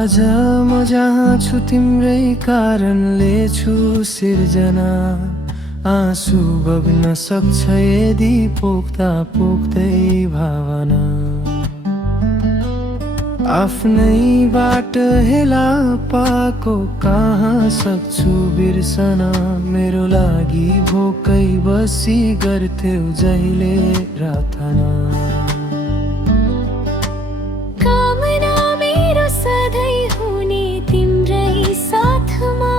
आज म जहाँ छु तिम्रै कारणले छु सिर्जना। आँसु बग्न सक्छ यदि पोख्दा पोख्दै भावना। आफ्नैबाट हेला पाको कहाँ सक्छु बिर्सन। मेरो लागि भोकै बसी गर्थ्यौ जहिले प्रार्थना। कामना मेरो सधैँ हुने तिम्रै साथमा।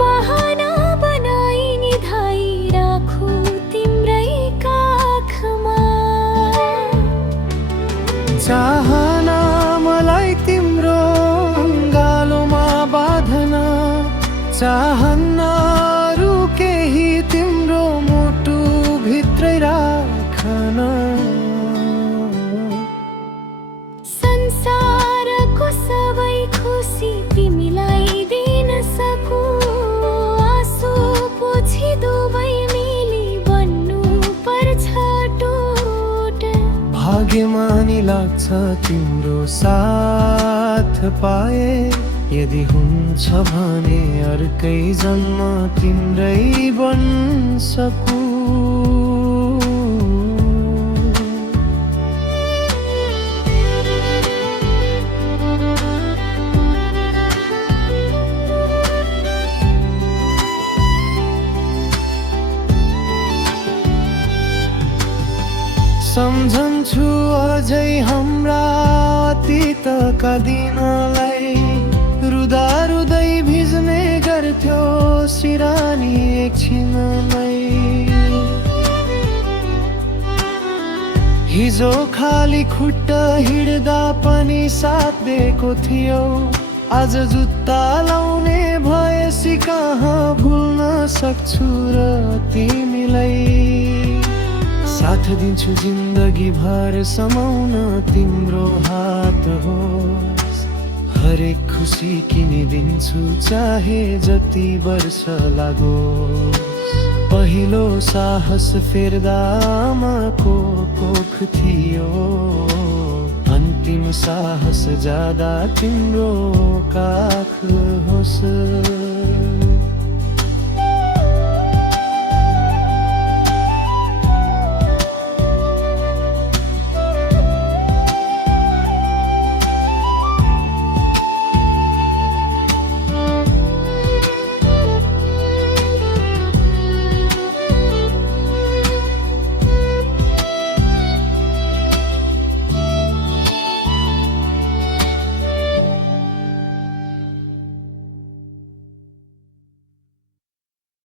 बहाना बनाई निधाई राखु तिम्रै काखमा। चाहना मलाई तिम्रो गालोमा बाँधन। चाहन्न अरू केही तिम्रो मुटु भित्रै राखन। संसारको सबै खुसी तिमीलाई दिन सकु। आँसु पोछी दुवै मिली बन्नु पर्छ टुट। भाग्यमानी लाग्छ तिम्रो साथ पाए। यदि हुन्छ भने अर्कै जन्म तिम्रै बन्न सकु। सम्झन्छु अझै हाम्रा अतीतका दिनलाई। रुदा रुदै भिज्ने गर्थ्यो सिरानी एकछिनमै। हिजो खाली खुट्टा हिँड्दा पनि साथ दिएको थियौ। आज जुत्ता लाउने भएपछि कहाँ भुल्न सक्छु र तिमीलाई। साथ दिन्छु जिन्दगी भर समाउन तिम्रो हात होस्। हरेक खुसी किनिदिन्छु चाहे जति वर्ष लागोस्। पहिलो साहस फेर्दा आमाको कोख थियो। अन्तिम साहस जाँदा तिम्रो काख होस्।